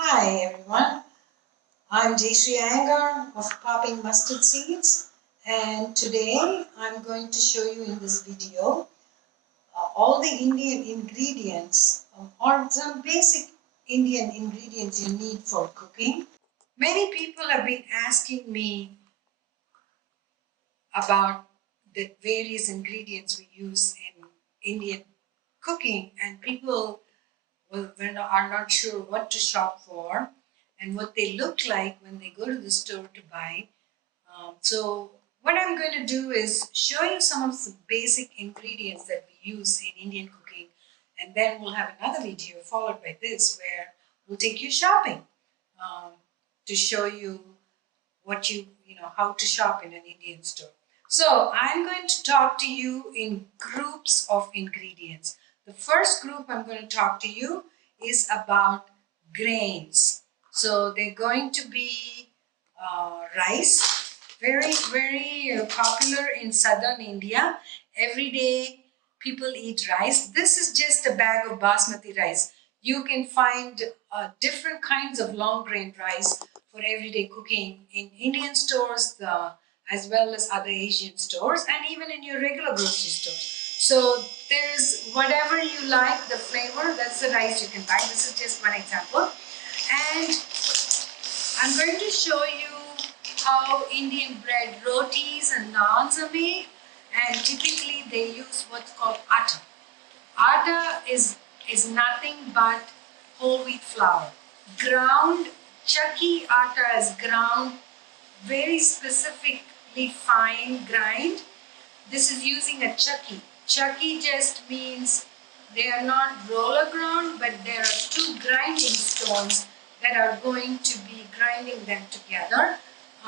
Hi everyone, I'm Jayashree Iyengar of Popping Mustard Seeds, and today I'm going to show you in this video all the Indian ingredients or some basic Indian ingredients you need for cooking. Many people have been asking me about the various ingredients we use in Indian cooking, and people are not sure what to shop for and what they look like when they go to the store to buy. So what I'm going to do is show you some of the basic ingredients that we use in Indian cooking, and then we'll have another video followed by this where we'll take you shopping um, to show you what how to shop in an Indian store. So I'm going to talk to you in groups of ingredients. The first group I'm going to talk to you is about grains. So they're going to be rice, very popular in southern India. Every day people eat rice. This is just a bag of basmati rice. You can find different kinds of long grain rice for everyday cooking in Indian stores, as well as other Asian stores, and even in your regular grocery stores. So there's whatever you like, the flavor, that's the rice you can buy. This is just one example. And I'm going to show you how Indian bread rotis and naans are made, and typically they use what's called atta. Atta is nothing but whole wheat flour. Ground, chakki atta is ground very specifically fine grind. This is using a chakki. Chakki just means they are not roller ground, but there are two grinding stones that are going to be grinding them together.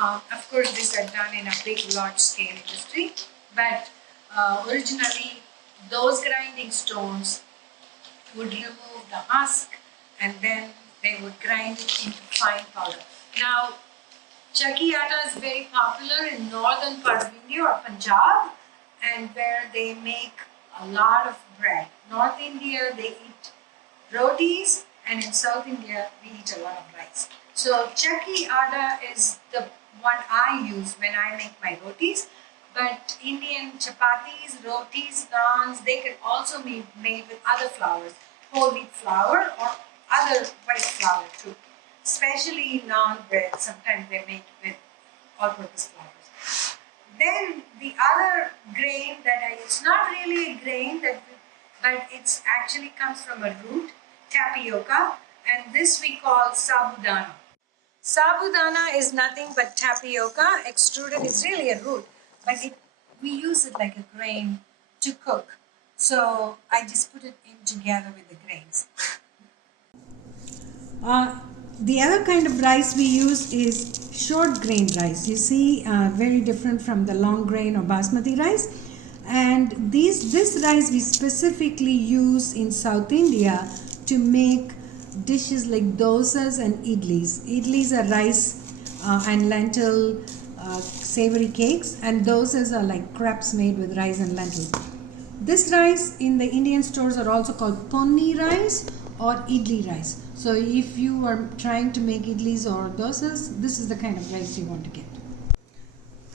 Of course, these are done in a big, large scale industry, but originally those grinding stones would remove the husk and then they would grind it into fine powder. Now, chakki atta is very popular in northern part of India or Punjab, and where they make a lot of bread. North India, they eat rotis, and in South India, we eat a lot of rice. So chakki atta is the one I use when I make my rotis. But Indian chapatis, rotis, naans, they can also be made with other flours, whole wheat flour or other white flour too. Especially naan bread, sometimes they make with all-purpose flours. Then the other grain it's not really a grain, but it's actually comes from a root, tapioca, and this we call sabudana. Sabudana is nothing but tapioca extruded. It's really a root, but we use it like a grain to cook. So I just put it in together with the grains. The other kind of rice we use is short grain rice. You see, very different from the long grain or basmati rice. And this rice we specifically use in South India to make dishes like dosas and idlis. Idlis are rice and lentil savory cakes, and dosas are like crepes made with rice and lentils. This rice in the Indian stores are also called ponni rice or idli rice. So if you are trying to make idlis or dosas, this is the kind of rice you want to get.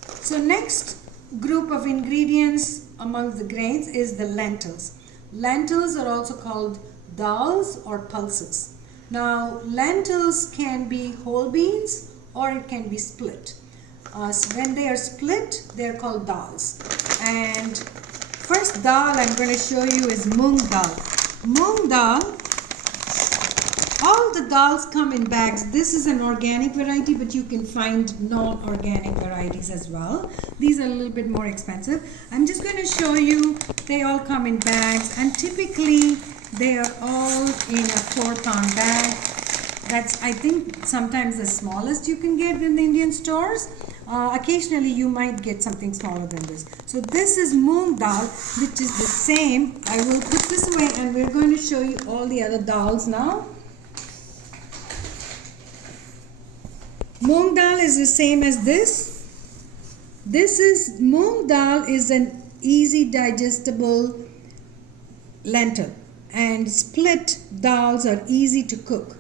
So next group of ingredients among the grains is the lentils. Lentils are also called dals or pulses. Now lentils can be whole beans or it can be split. So when they are split, they are called dals. And first dal I'm going to show you is moong dal. Moong dal, all the dals come in bags. This is an organic variety, but you can find non-organic varieties as well. These are a little bit more expensive. I'm just going to show you, they all come in bags, and typically they are all in a 4-pound bag. That's, I think, sometimes the smallest you can get in the Indian stores. Occasionally you might get something smaller than this. So this is moong dal, which is the same. I will put this away and we're going to show you all the other dals now. Moong dal is the same as this. Moong dal is an easy digestible lentil, and split dals are easy to cook.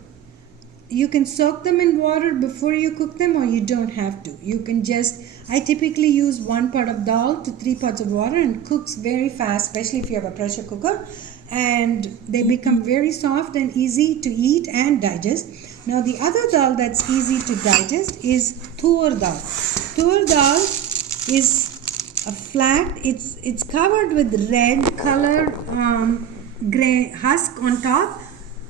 you can soak them in water before you cook them, or you don't have to. You can just, I typically use 1 part of dal to 3 parts of water, and cooks very fast, especially if you have a pressure cooker, and they become very soft and easy to eat and digest. Now the other dal that's easy to digest is tur dal. Tur dal is a flat, it's covered with red color gray husk on top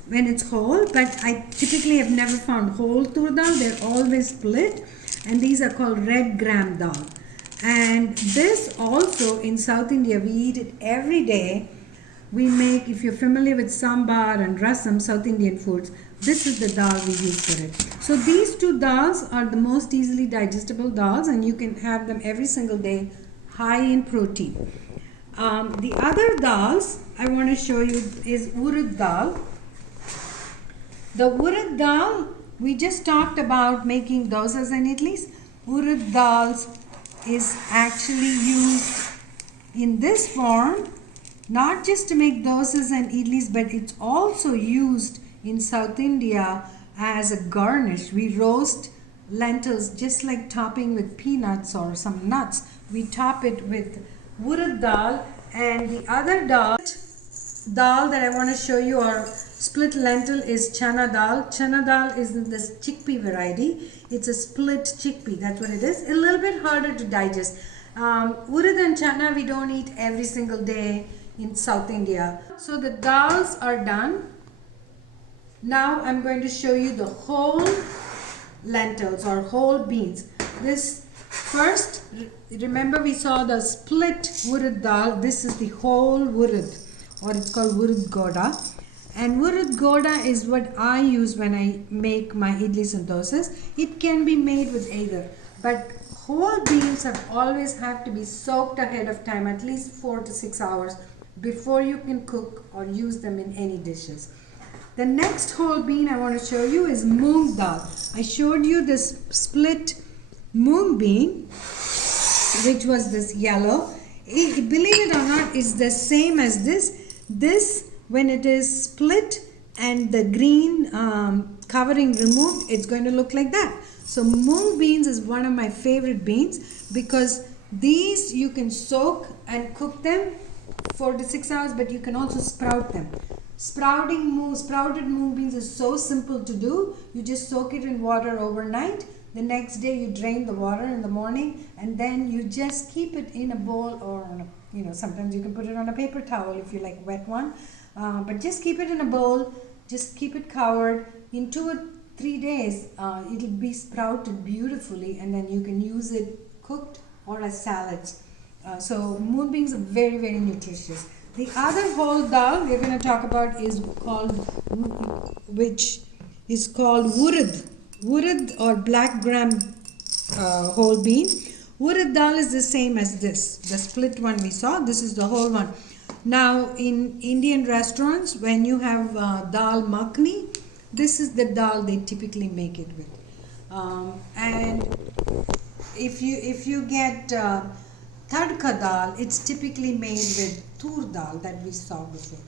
when it's whole, but I typically have never found whole tur dal. They're always split, and these are called red gram dal. And this also in South India, we eat it every day. We make, if you're familiar with sambar and rasam, South Indian foods, this is the dal we use for it. So these two dals are the most easily digestible dals, and you can have them every single day, high in protein. The other dals I want to show you is urad dal. The urad dal, we just talked about making dosas and idlis. Urad dals is actually used in this form, not just to make dosas and idlis, but it's also used in South India as a garnish. We roast lentils just like topping with peanuts or some nuts. We top it with urad dal, and the other dal that I want to show you, or split lentil, is chana dal. Chana dal is this chickpea variety. It's a split chickpea, that's what it is. A little bit harder to digest. Urad and chana we don't eat every single day in South India. So the dals are done. Now I'm going to show you the whole lentils or whole beans. This first, remember we saw the split urad dal. This is the whole urad, or it's called urad goda. And urad goda is what I use when I make my idlis and dosas. It can be made with either, but whole beans have always have to be soaked ahead of time, at least 4 to 6 hours before you can cook or use them in any dishes. The next whole bean I want to show you is moong dal. I showed you this split moong bean, which was this yellow. Believe it or not, it's the same as this. This, when it is split and the green covering removed, it's going to look like that. So moong beans is one of my favorite beans, because these you can soak and cook them 4 to 6 hours, but you can also sprout them. Sprouted moong beans is so simple to do. You just soak it in water overnight. The next day you drain the water in the morning, and then you just keep it in a bowl, or on a, sometimes you can put it on a paper towel if you like wet one. But just keep it in a bowl. Just keep it covered. In 2 or 3 days, it'll be sprouted beautifully, and then you can use it cooked or as salads. So moong beans are very, very nutritious. The other whole dal we're going to talk about is called urad. Urad or black gram whole bean. Urad dal is the same as this, the split one we saw. This is the whole one. Now in Indian restaurants, when you have dal makhani, this is the dal they typically make it with. And if you get tadka dal, it's typically made with tur dal that we saw before.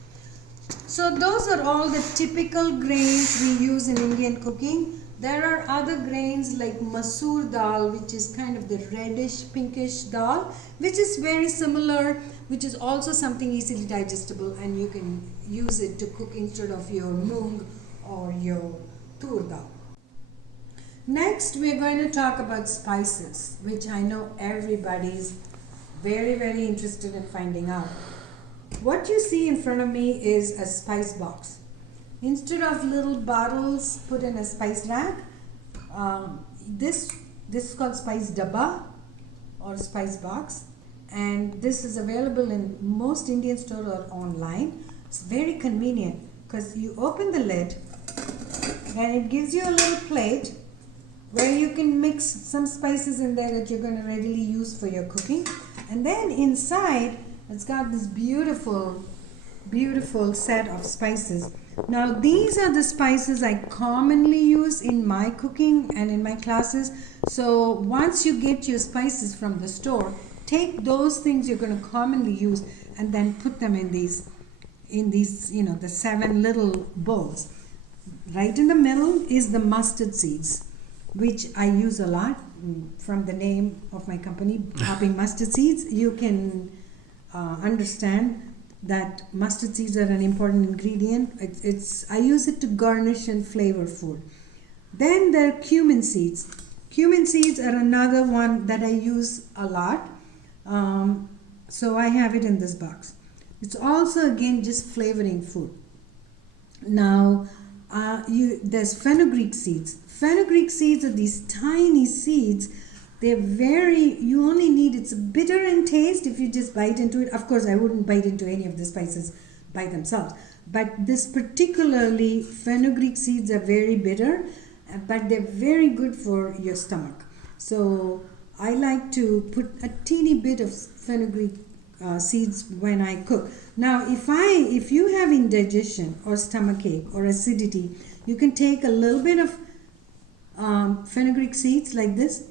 So those are all the typical grains we use in Indian cooking. There are other grains like masoor dal, which is kind of the reddish pinkish dal, which is very similar, which is also something easily digestible, and you can use it to cook instead of your moong or your tur dal. Next, we're going to talk about spices, which I know everybody's very, very interested in finding out. What you see in front of me is a spice box. Instead of little bottles put in a spice rack, this is called spice dabba or spice box, and this is available in most Indian stores or online. It's very convenient because you open the lid and it gives you a little plate where you can mix some spices in there that you're going to readily use for your cooking. And then inside, it's got this beautiful, beautiful set of spices. Now, these are the spices I commonly use in my cooking and in my classes. So once you get your spices from the store, take those things you're going to commonly use and then put them in these, the 7 little bowls. Right in the middle is the mustard seeds, which I use a lot. From the name of my company, Hopping Mustard Seeds, you can understand that mustard seeds are an important ingredient. I use it to garnish and flavor food. Then there are cumin seeds. Cumin seeds are another one that I use a lot. So I have it in this box. It's also again just flavoring food. Now, there's fenugreek seeds. Fenugreek seeds are these tiny seeds. You only need, it's bitter in taste if you just bite into it. Of course, I wouldn't bite into any of the spices by themselves. But this particularly, fenugreek seeds are very bitter, but they're very good for your stomach. So I like to put a teeny bit of fenugreek seeds when I cook. Now, if you have indigestion or stomachache or acidity, you can take a little bit of fenugreek seeds like this.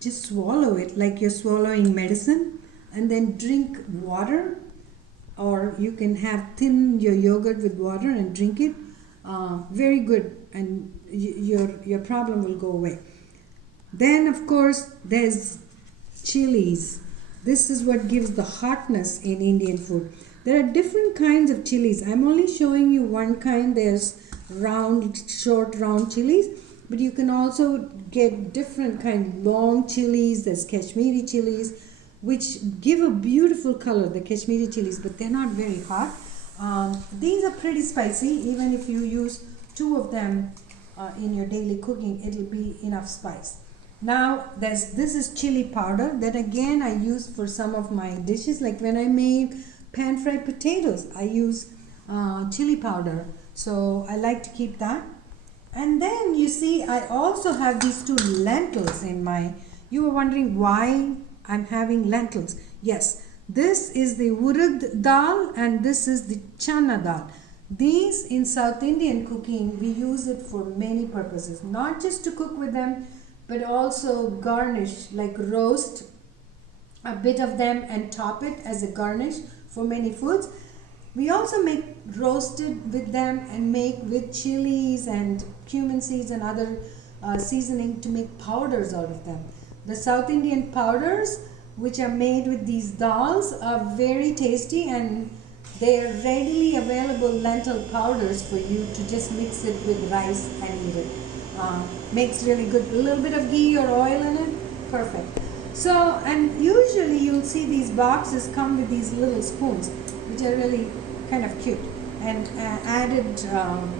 Just swallow it like you're swallowing medicine, and then drink water, or you can thin your yogurt with water and drink it. Very good, and your problem will go away. Then, of course, there's chilies. This is what gives the hotness in Indian food. There are different kinds of chilies. I'm only showing you one kind. There's short round chilies, but you can also get different kind, long chilies. There's Kashmiri chilies, which give a beautiful color, the Kashmiri chilies, but they're not very hot. These are pretty spicy. Even if you use 2 of them in your daily cooking, it'll be enough spice. Now, this is chili powder that again I use for some of my dishes. Like when I make pan-fried potatoes, I use chili powder. So I like to keep that. And then you see, I also have these 2 lentils in you were wondering why I'm having lentils. Yes, this is the urad dal and this is the chana dal. These in South Indian cooking, we use it for many purposes. Not just to cook with them, but also garnish, like roast a bit of them and top it as a garnish for many foods. We also make roasted with them and make with chilies and cumin seeds and other seasoning to make powders out of them. The South Indian powders, which are made with these dals, are very tasty, and they are readily available lentil powders for you to just mix it with rice and eat it. Makes really good. A little bit of ghee or oil in it, perfect. So, and usually you'll see these boxes come with these little spoons, which are really kind of cute, and added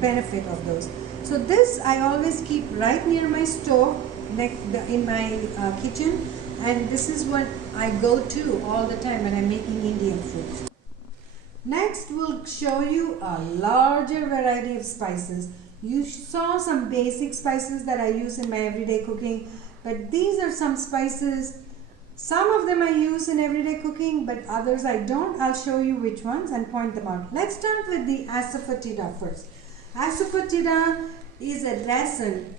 benefit of those. So this I always keep right near my stove, in my kitchen, and this is what I go to all the time when I'm making Indian food. Next, we'll show you a larger variety of spices. You saw some basic spices that I use in my everyday cooking, but these are some spices. Some of them I use in everyday cooking, but others I don't. I'll show you which ones and point them out. Let's start with the asafoetida first. Asafoetida is a resin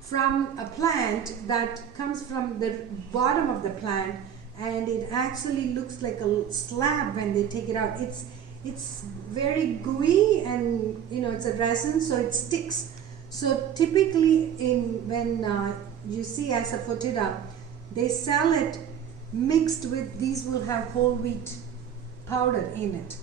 from a plant that comes from the bottom of the plant, and it actually looks like a slab when they take it out. It's very gooey, and it's a resin, so it sticks. So typically when you see asafoetida, they sell it mixed with, these will have whole wheat powder in it.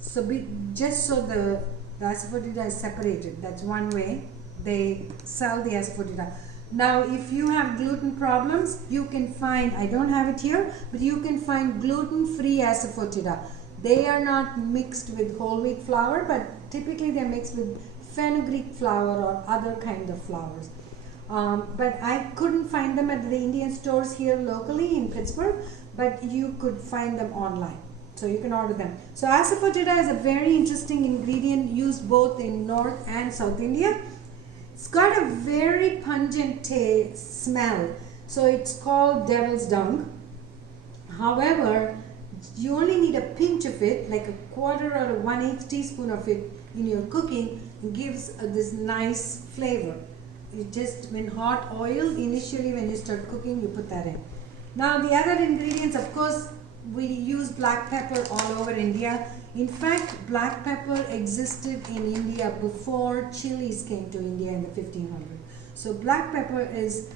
So just so the asafoetida is separated. That's one way they sell the asafoetida. Now, if you have gluten problems, you can find, I don't have it here, but you can find gluten-free asafoetida. They are not mixed with whole wheat flour, but typically they're mixed with fenugreek flour or other kind of flours. But I couldn't find them at the Indian stores here locally in Pittsburgh, but you could find them online. So you can order them. So asafoetida is a very interesting ingredient used both in North and South India. It's got a very pungent smell. So it's called devil's dung. However, you only need a pinch of it, like a quarter or a 1/8 teaspoon of it in your cooking. It gives this nice flavor. You just, when hot oil, initially when you start cooking, you put that in. Now the other ingredients, of course, we use black pepper all over India. In fact, black pepper existed in India before chilies came to India in the 1500s. So black pepper is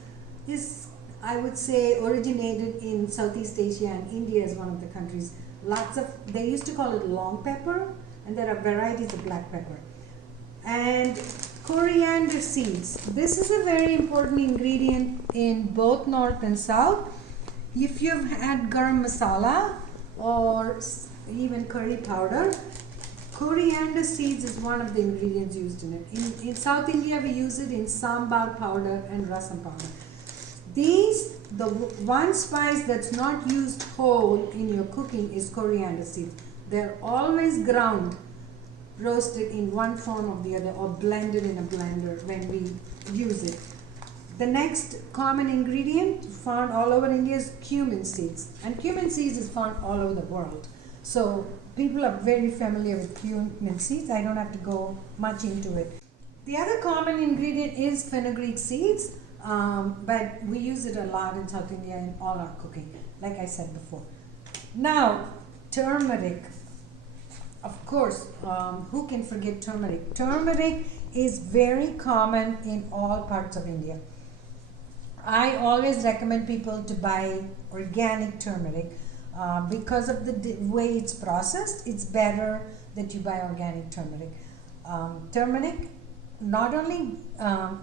I would say originated in Southeast Asia, and India is one of the countries. Lots of, they used to call it long pepper, and there are varieties of black pepper. And coriander seeds. This is a very important ingredient in both north and south. If you've had garam masala or even curry powder, coriander seeds is one of the ingredients used in it. In South India, we use it in sambar powder and rasam powder. These, the one spice that's not used whole in your cooking is coriander seeds. They're always ground, roasted in one form or the other, or blended in a blender when we use it. The next common ingredient found all over India is cumin seeds. And cumin seeds is found all over the world. So people are very familiar with cumin seeds. I don't have to go much into it. The other common ingredient is fenugreek seeds. But we use it a lot in South India in all our cooking, like I said before. Now, turmeric. Of course, who can forget turmeric? Turmeric is very common in all parts of India. I always recommend people to buy organic turmeric because of the way it's processed. It's better that you buy organic turmeric. Turmeric not only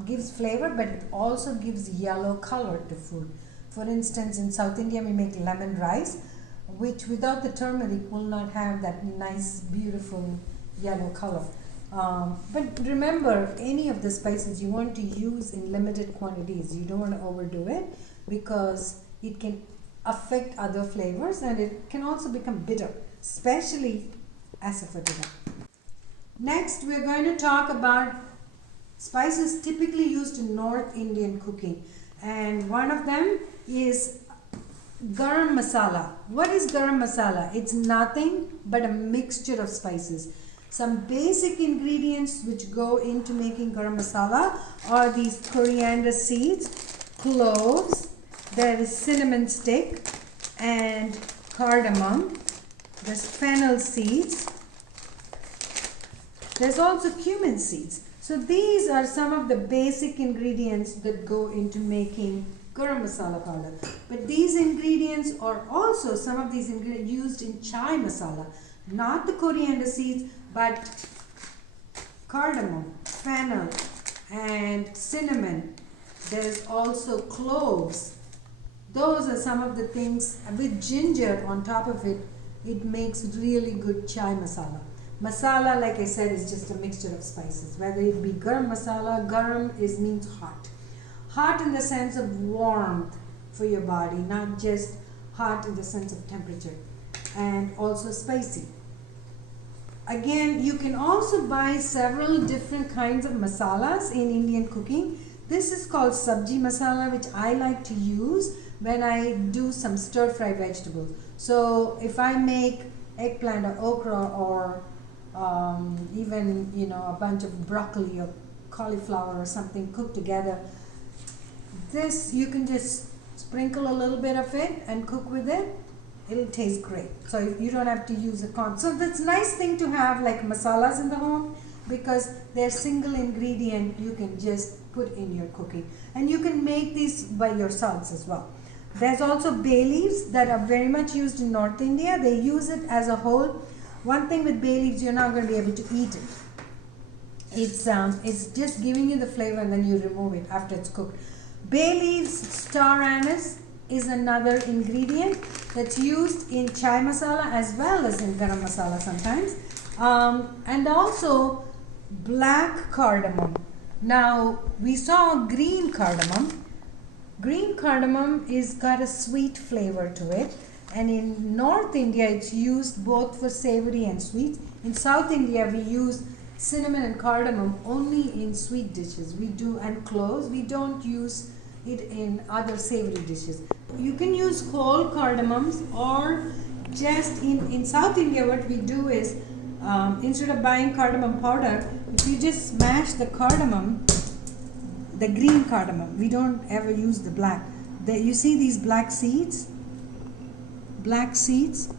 gives flavor, but it also gives yellow color to food. For instance, in South India we make lemon rice, which without the turmeric will not have that nice beautiful yellow color. But remember, any of the spices you want to use in limited quantities. You don't want to overdo it because it can affect other flavors, and it can also become bitter, especially asafoetida. Next, we're going to talk about spices typically used in North Indian cooking, and one of them is garam masala. What is garam masala? It's nothing but a mixture of spices. Some basic ingredients which go into making garam masala are these coriander seeds, cloves, there is cinnamon stick and cardamom, there's fennel seeds, there's also cumin seeds. So these are some of the basic ingredients that go into making garam masala powder. But these ingredients are also some of these ingredients used in chai masala. Not the coriander seeds, but cardamom, fennel, and cinnamon. There's also cloves. Those are some of the things. With ginger on top of it, it makes really good chai masala. Masala, like I said, is just a mixture of spices. Whether it be garam masala, garam means hot. Hot in the sense of warmth for your body, not just hot in the sense of temperature. And also spicy. Again, you can also buy several different kinds of masalas in Indian cooking. This is called sabji masala, which I like to use when I do some stir-fry vegetables. So if I make eggplant or okra or even a bunch of broccoli or cauliflower or something cooked together, this you can just sprinkle a little bit of it and cook with it. It'll taste great. So you don't have to use a corn. So that's a nice thing to have, like masalas in the home, because they're single ingredient you can just put in your cooking. And you can make these by yourselves as well. There's also bay leaves that are very much used in North India. They use it as a whole. One thing with bay leaves, you're not going to be able to eat it. It's just giving you the flavor, and then you remove it after it's cooked. Bay leaves, star anise is another ingredient that's used in chai masala as well as in garam masala sometimes. And also black cardamom. Now we saw green cardamom. Green cardamom is got a sweet flavor to it, and in North India it's used both for savory and sweet. In South India we use cinnamon and cardamom only in sweet dishes. We do, and cloves. We don't use it in other savory dishes. You can use whole cardamoms, or just in South India what we do is instead of buying cardamom powder, if you just smash the cardamom, the green cardamom, we don't ever use the black. You see these black seeds? black seeds,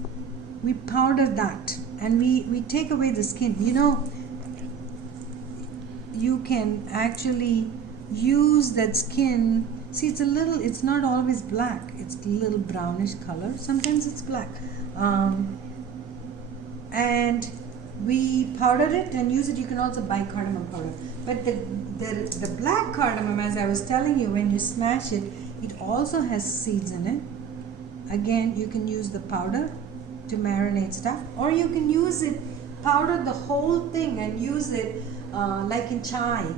we powder that, and we take away the skin. You know, you can actually use that skin. See, it's not always black, it's a little brownish color, sometimes it's black. And we powder it and use it. You can also buy cardamom powder, but the black cardamom, as I was telling you, when you smash it, it also has seeds in it. Again, you can use the powder to marinate stuff, or you can use it, powder the whole thing and use it like in chai.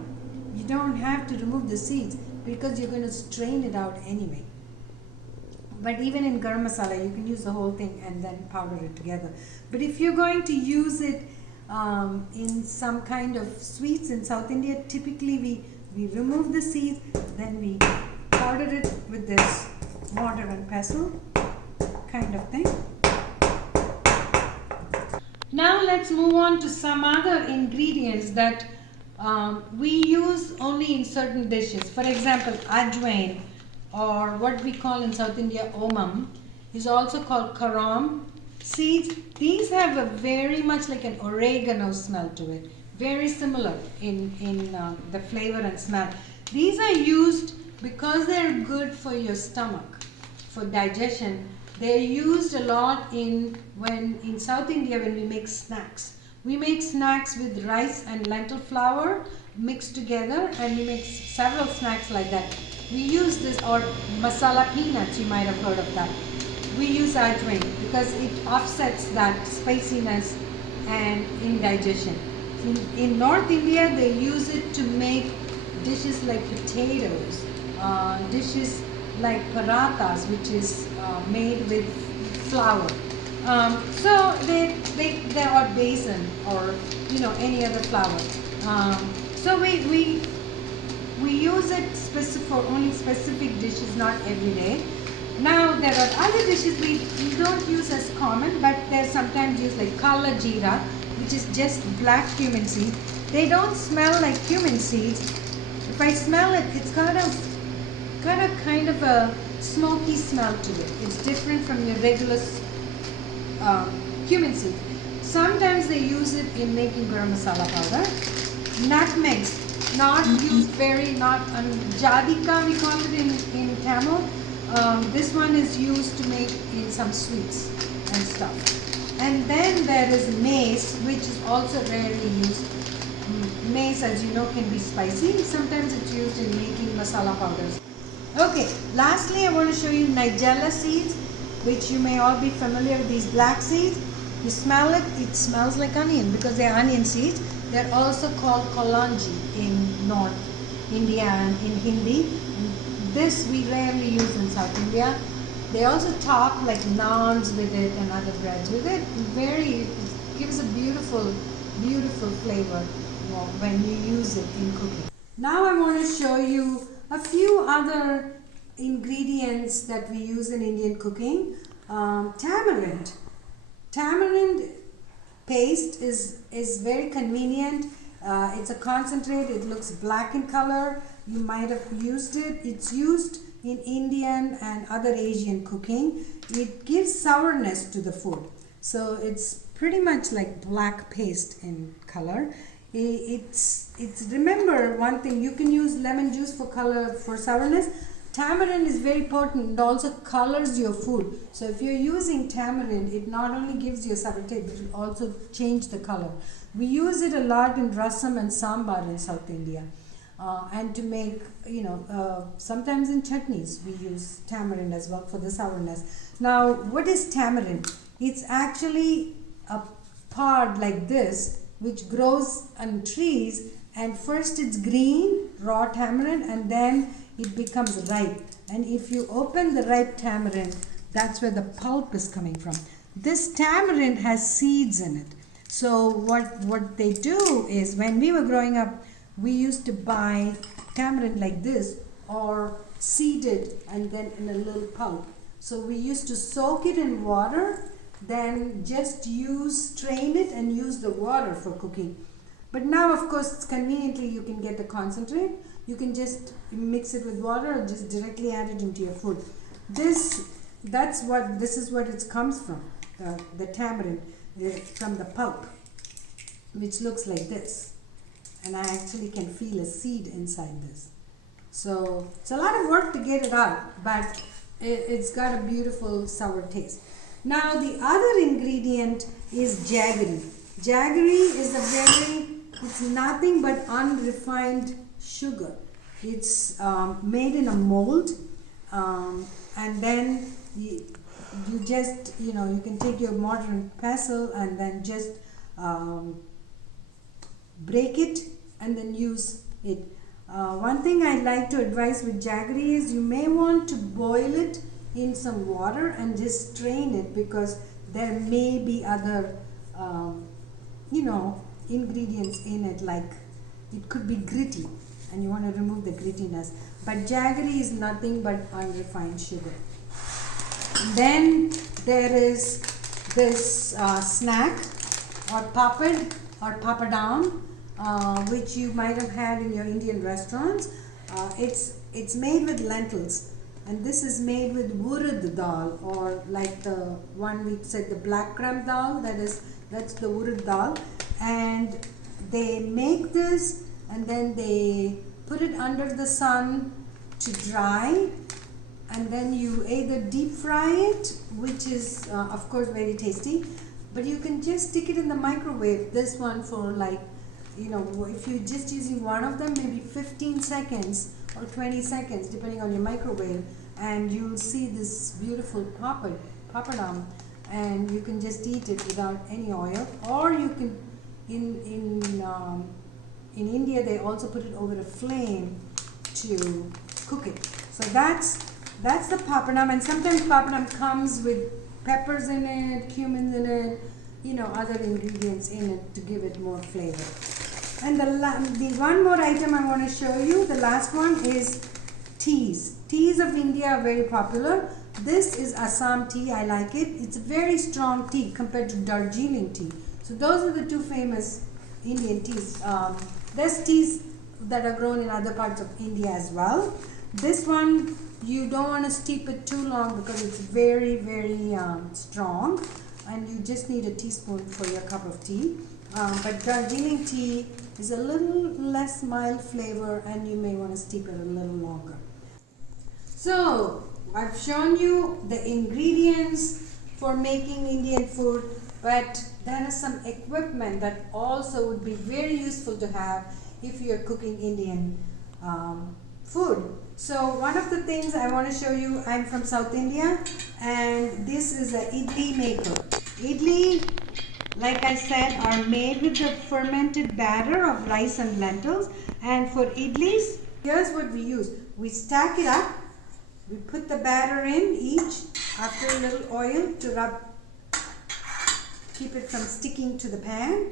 You don't have to remove the seeds because you're going to strain it out anyway. But even in garam masala, you can use the whole thing and then powder it together. But if you're going to use it in some kind of sweets in South India, typically we remove the seeds, then we powder it with this mortar and pestle kind of thing. Now let's move on to some other ingredients that we use only in certain dishes. For example, ajwain, or what we call in South India omam, is also called garam seeds. These have a very much like an oregano smell to it, very similar in the flavor and smell. These are used because they're good for your stomach, for digestion. They're used a lot in South India when we make snacks. We make snacks with rice and lentil flour mixed together, and we make several snacks like that. We use this, or masala peanuts, you might have heard of that. We use ajwain because it offsets that spiciness and indigestion. In North India, they use it to make dishes like potatoes, dishes like parathas, which is made with flour. So they are besan, or any other flour. So we use it for only specific dishes, not every day. Now there are other dishes we don't use as common, but they're sometimes used, like kala jeera, which is just black cumin seeds. They don't smell like cumin seeds. If I smell it, it's got a kind of a smoky smell to it. It's different from your regular cumin seeds. Sometimes they use it in making garam masala powder. Nutmegs, not used jadika, we call it in Tamil. This one is used to make in some sweets and stuff. And then there is mace, which is also rarely used. Mace, as you know, can be spicy. Sometimes it's used in making masala powders. Okay, lastly I want to show you nigella seeds, which you may all be familiar with. These black seeds, you smell it, it smells like onion because they're onion seeds. They're also called kolanji in North India and in Hindi. This we rarely use in South India. They also top like naans with it and other breads with it. It gives a beautiful, beautiful flavor when you use it in cooking. Now I want to show you a few other ingredients that we use in Indian cooking. Tamarind. Tamarind paste is very convenient. It's a concentrate. It looks black in color. You might have used it. It's used in Indian and other Asian cooking. It gives sourness to the food. So it's pretty much like black paste in color. It's remember one thing, you can use lemon juice for color, for sourness. Tamarind is very potent and also colors your food. So if you're using tamarind, it not only gives you a sour taste, but it will also change the color. We use it a lot in rasam and sambar in South India. And to make, sometimes in chutneys we use tamarind as well for the sourness. Now, what is tamarind? It's actually a pod like this, which grows on trees, and first it's green, raw tamarind, and then it becomes ripe. And if you open the ripe tamarind, that's where the pulp is coming from. This tamarind has seeds in it. So what they do is, when we were growing up, we used to buy tamarind like this, or seeded and then in a little pulp. So we used to soak it in water, then just strain it and use the water for cooking. But now, of course, conveniently you can get the concentrate. You can just mix it with water or just directly add it into your food. This this is what it comes from, the tamarind, from the pulp, which looks like this. And I actually can feel a seed inside this. So it's a lot of work to get it out, but it's got a beautiful sour taste. Now the other ingredient is jaggery. Jaggery is it's nothing but unrefined sugar. It's made in a mold, and then you just, you can take your mortar and pestle and then just break it and then use it. One thing I'd like to advise with jaggery is you may want to boil it in some water and just strain it, because there may be other ingredients in it, like it could be gritty and you want to remove the grittiness. But jaggery is nothing but unrefined sugar. Then there is this snack or papad or papadam, which you might have had in your Indian restaurants. It's made with lentils, and this is made with urad dal, or like the one we said, the black gram dal, that's the urad dal. And they make this and then they put it under the sun to dry, and then you either deep fry it, which is of course very tasty, but you can just stick it in the microwave, this one, for like, if you're just using one of them, maybe 15 seconds or 20 seconds depending on your microwave, and you'll see this beautiful papadam, and you can just eat it without any oil. Or you can, in India they also put it over a flame to cook it. So that's the papadam, and sometimes papadam comes with peppers in it, cumin in it, other ingredients in it to give it more flavor. And the one more item I want to show you, the last one, is teas. Teas of India are very popular. This is Assam tea. I like it. It's a very strong tea compared to Darjeeling tea. So those are the two famous Indian teas. There's teas that are grown in other parts of India as well. This one, you don't want to steep it too long because it's very, very strong, and you just need a teaspoon for your cup of tea. But Darjeeling tea is a little less mild flavor, and you may want to steep it a little longer. So I've shown you the ingredients for making Indian food, but there is some equipment that also would be very useful to have if you're cooking Indian food. So one of the things I want to show you, I'm from South India, and this is an idli maker. Idli, like I said, are made with the fermented batter of rice and lentils. And for idlis, here's what we use. We stack it up. We put the batter in each, after a little oil to keep it from sticking to the pan.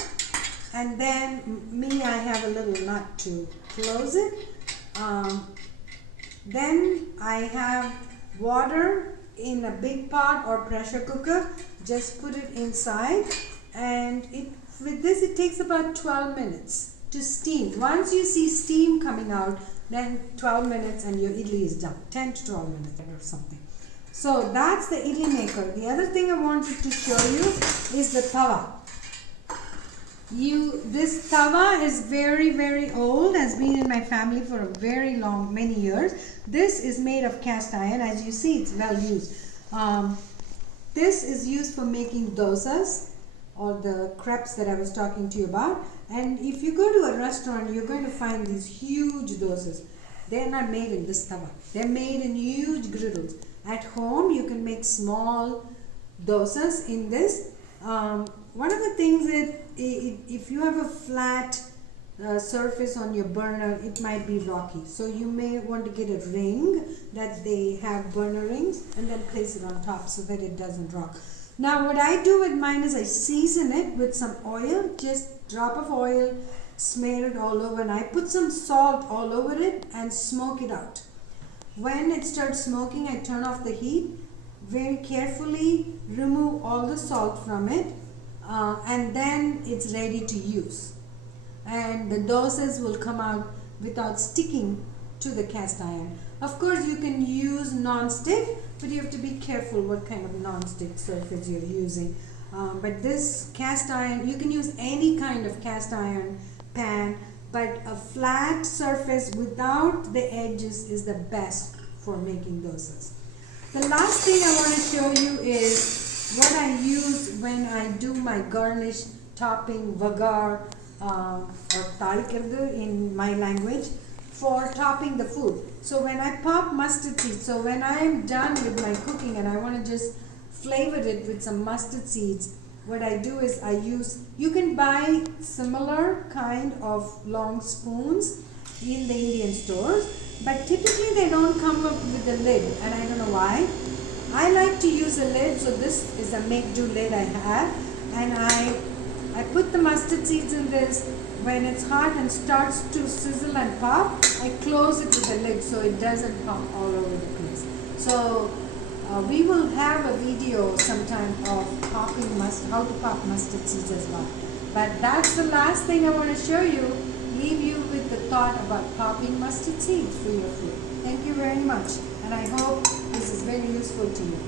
And then I have a little nut to close it. Then I have water in a big pot or pressure cooker. Just put it inside, and with this it takes about 12 minutes to steam. Once you see steam coming out, then 12 minutes and your idli is done. 10 to 12 minutes or something. So that's the idli maker. The other thing I wanted to show you is the tawa. This tawa is very, very old, has been in my family for a very many years. This is made of cast iron. As you see, it's well used. This is used for making dosas, or the crepes that I was talking to you about. And if you go to a restaurant, you're going to find these huge dosas. They're not made in this tawa. They're made in huge griddles. At home, you can make small dosas in this. One of the things is, if you have a flat surface on your burner, it might be rocky. So you may want to get a ring that they have burner rings, and then place it on top so that it doesn't rock. Now what I do with mine is I season it with some oil, just drop of oil, smear it all over, and I put some salt all over it and smoke it out. When it starts smoking, I turn off the heat, very carefully remove all the salt from it, and then it's ready to use. And the dosas will come out without sticking to the cast iron. Of course, you can use non-stick, but you have to be careful what kind of non-stick surface you're using. But this cast iron, you can use any kind of cast iron pan, but a flat surface without the edges is the best for making dosas. The last thing I want to show you is what I use when I do my garnish topping vagar or talikirdu in my language for topping the food. So when I pop mustard seeds, so when I am done with my cooking and I want to just flavor it with some mustard seeds, what I do is I use, you can buy similar kind of long spoons in the Indian stores, but typically they don't come up with a lid, and I don't know why. I like to use a lid, so this is a make-do lid I have, and I put the mustard seeds in this. When it's hot and starts to sizzle and pop, I close it with a lid so it doesn't pop all over the place. So we will have a video sometime of popping how to pop mustard seeds as well. But that's the last thing I want to show you. Leave you with the thought about popping mustard seeds for your food. Thank you very much, and I hope this is very useful to you.